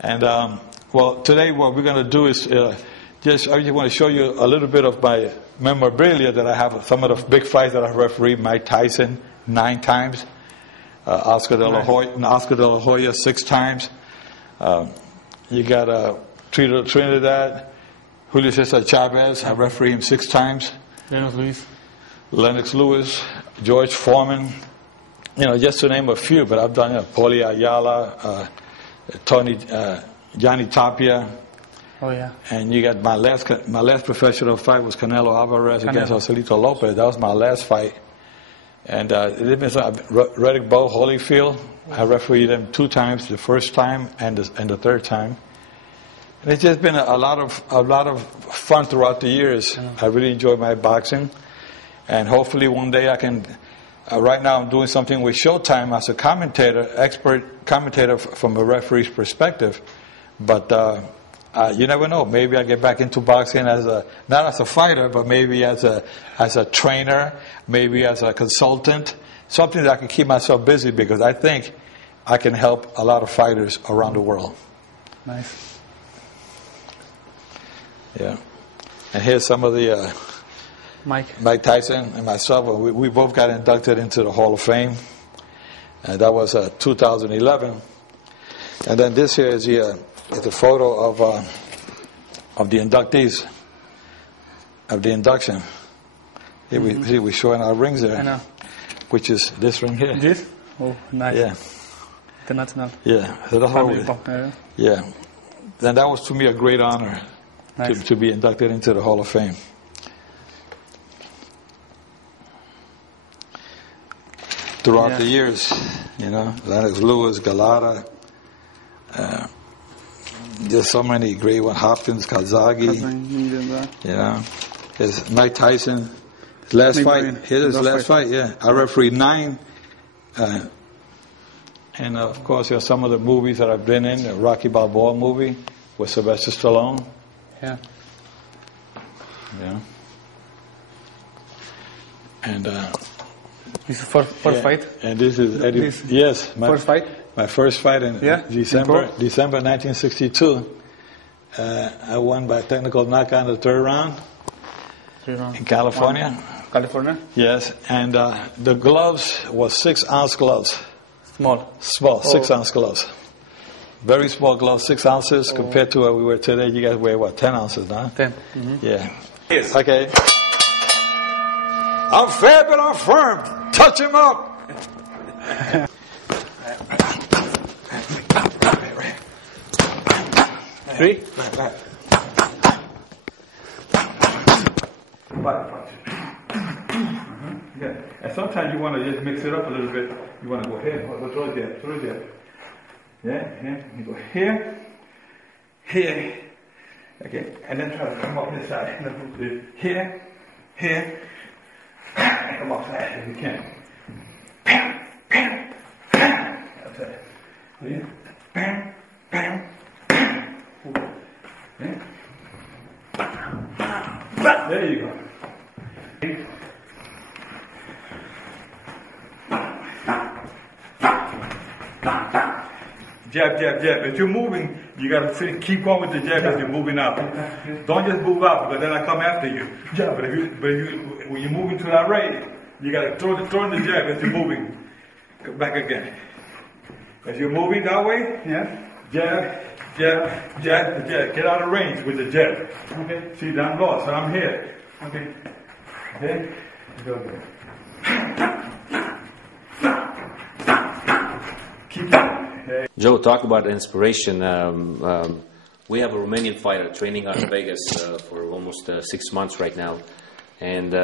And well, today what we're going to do is I just want to show you a little bit of my memorabilia that I have. Some of the big fights that I refereed: Mike Tyson 9 times, Oscar De La Hoya 6 times. You got Trinidad, Julio Cesar Chavez. I refereed him 6 times. Lennox Lewis, George Foreman. You know, just to name a few. But I've done Paulie Ayala, Johnny Tapia. Oh yeah. And you got my last professional fight was Canelo Alvarez against Joselito Lopez. That was my last fight. And Reddick Bowe Holyfield. I refereed them 2 times, the first time and the third time. And it's just been a lot of fun throughout the years. I really enjoy my boxing, and hopefully one day I can. Right now I'm doing something with Showtime as a commentator, expert commentator from a referee's perspective. But you never know. Maybe I get back into boxing not as a fighter, but maybe as a trainer, maybe as a consultant, something that I can keep myself busy, because I think I can help a lot of fighters around the world. Nice. Yeah. And here's some of the Mike Tyson and myself. We both got inducted into the Hall of Fame. And that was 2011. And then this here is a photo of the inductees, of the induction. Here we're showing our rings there. I know. Which is this ring here. This? Oh, nice. Yeah. International. Yeah. So that's yeah. Then that was to me a great honor. Nice. To be inducted into the Hall of Fame. Throughout the years, you know, Lennox Lewis, Galata, there's so many great ones. Hopkins, Calzaghe, you know. There's Mike Tyson, his last fight. Here's his last fight. Yeah, I refereed 9. And of course, there's some of the movies that I've been in. The Rocky Balboa movie with Sylvester Stallone. Yeah. Yeah. And this is first fight. And this is Eddie. Yes, my first fight. My first fight in December 1962. I won by technical knockout in the 3rd round. In California. California. Yes, and the gloves was 6-ounce gloves. Small, 6-ounce gloves. Very small gloves, 6 ounces compared to what we wear today. You guys wear what, 10 ounces now? 10. Yeah. Yes. Okay. I'm fair, but I'm firm. Touch him up. Three. Yeah. And sometimes you want to just mix it up a little bit. You want to go ahead. Throw it there. Yeah. You go here. Okay. And then try to come up this side. Here. And come up side if you can. That's it. Yeah. There you go. Jab. If you're moving, you got to keep going with the jab as you're moving out. Don't just move out, because then I come after you. Yeah, but when you're moving to that right, you got to throw in the jab as you're moving. Come back again. As you're moving that way, jab. Get out of range with the jab. Okay. See, I'm lost, and I'm here. Okay. Go there. Keep going. Joe, talk about inspiration. We have a Romanian fighter training out in Vegas for almost 6 months right now. And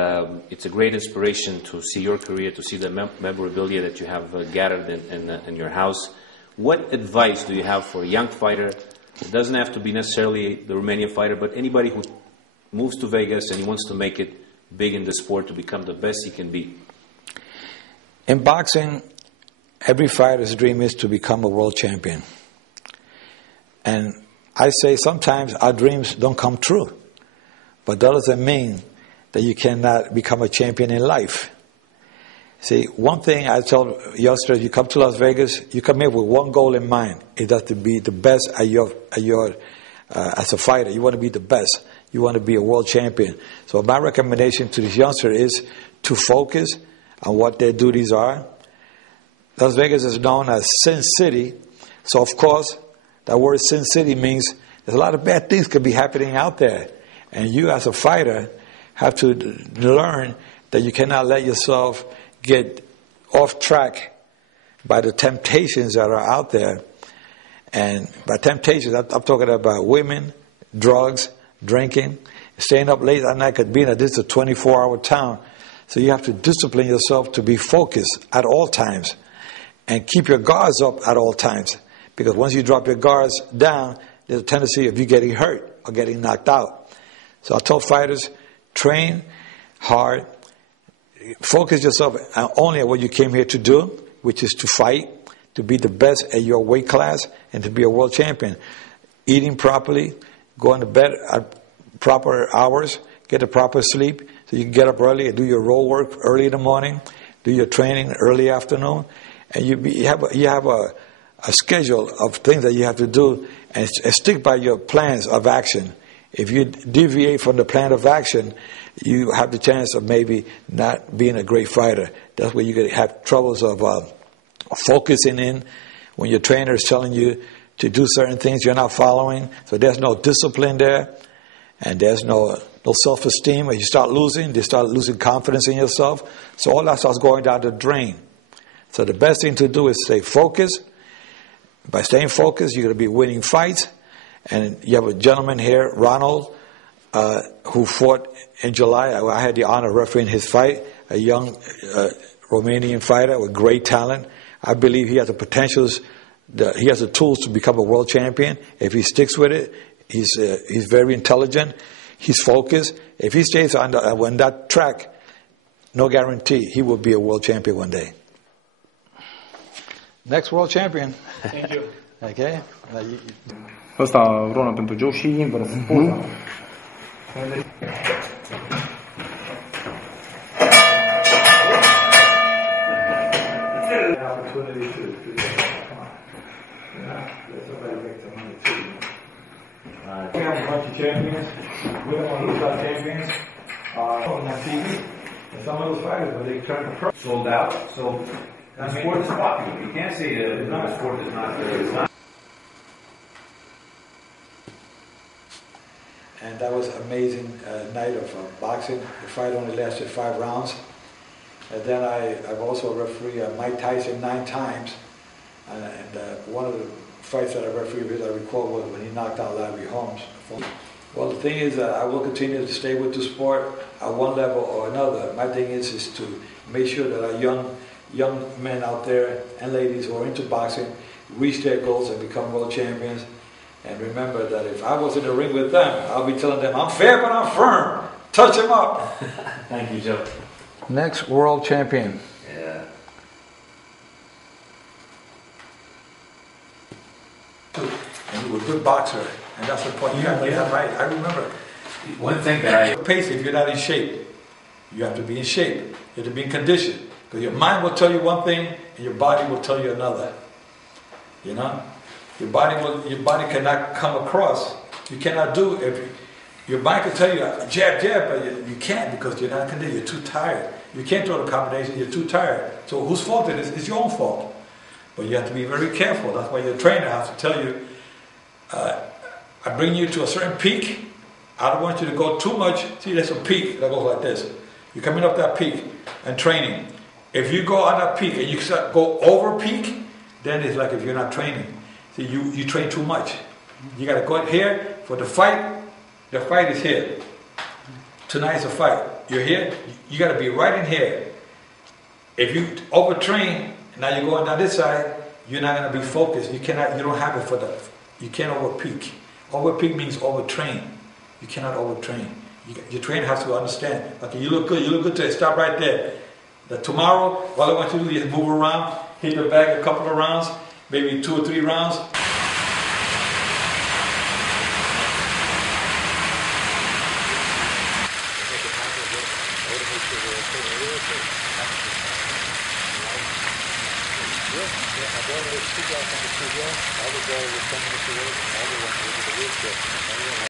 it's a great inspiration to see your career, to see the memorabilia that you have gathered in your house. What advice do you have for a young fighter? It doesn't have to be necessarily the Romanian fighter, but anybody who moves to Vegas and he wants to make it big in the sport to become the best he can be. In boxing, every fighter's dream is to become a world champion. And I say sometimes our dreams don't come true. But that doesn't mean that you cannot become a champion in life. See, one thing I tell youngsters, you come to Las Vegas, you come here with one goal in mind. It has to be the best as a fighter. You want to be the best. You want to be a world champion. So my recommendation to this youngster is to focus on what their duties are. Las Vegas is known as Sin City. So, of course, that word Sin City means there's a lot of bad things could be happening out there. And you as a fighter have to learn that you cannot let yourself get off track by the temptations that are out there. And by temptations, I'm talking about women, drugs, drinking, staying up late at night, because being that this is a 24-hour town. So you have to discipline yourself to be focused at all times and keep your guards up at all times. Because once you drop your guards down, there's a tendency of you getting hurt or getting knocked out. So I tell fighters, train hard, focus yourself only on what you came here to do, which is to fight, to be the best at your weight class, and to be a world champion. Eating properly, going to bed at proper hours, get a proper sleep, so you can get up early and do your roll work early in the morning, do your training early afternoon, and you have a schedule of things that you have to do, and stick by your plans of action. If you deviate from the plan of action, you have the chance of maybe not being a great fighter. That's where you could have troubles of focusing in when your trainer is telling you to do certain things you're not following. So there's no discipline there, and there's no self-esteem. When you start losing, you start losing confidence in yourself. So all that starts going down the drain. So the best thing to do is stay focused. By staying focused, you're going to be winning fights. And you have a gentleman here, Ronald, who fought in July. I had the honor of refereeing his fight, a young Romanian fighter with great talent. I believe he has the potentials, he has the tools to become a world champion. If he sticks with it, he's very intelligent, he's focused. If he stays on that track, no guarantee he will be a world champion one day. Next world champion. Thank you. Okay. Ăsta Ronald pentru Joe și invers. We have a bunch of champions. We don't want to lose our champions. On TV. And some of those fighters, but they turn pro. Sold out. So the sport is popular. You can't say the sport is not there. It's not. And that was an amazing night of boxing. The fight only lasted 5 rounds. And then I've also refereed Mike Tyson 9 times. And one of the fights that I refereed, I recall, was when he knocked out Larry Holmes. Well, the thing is that I will continue to stay with the sport at one level or another. My thing is to make sure that our young men out there and ladies who are into boxing reach their goals and become world champions. And remember that if I was in the ring with them, I'll be telling them, I'm fair but I'm firm. Touch them up. Thank you, Joe. Next world champion. Yeah. And you were a good boxer. And that's the point. You got that right. I remember. One thing that Pace, if you're not in shape, you have to be in shape. You have to be in condition. Because your mind will tell you one thing and your body will tell you another. You know? Your body cannot come across. You cannot do your body can tell you jab, but you can't because you're not conditioned. You're too tired. You can't throw the combination. You're too tired. So whose fault it is? It's your own fault. But you have to be very careful. That's why your trainer has to tell you, I bring you to a certain peak. I don't want you to go too much. See, there's a peak that goes like this. You're coming up that peak and training. If you go on that peak and you go over peak, then it's like if you're not training. See, you train too much. You got to go here for the fight. The fight is here. Tonight's a fight. You're here. You got to be right in here. If you overtrain, now you're going down this side, you're not going to be focused. You don't have it for that. You can't overpeak. Overpeak means overtrain. You cannot overtrain. Your trainer has to understand. Okay, you look good today. Stop right there. Tomorrow, all I want you to do is move around, hit the bag a couple of rounds, maybe 2 or 3 rounds. guys on the studio. I would go with 10 minutes away, and I would want to go to the wheelchair.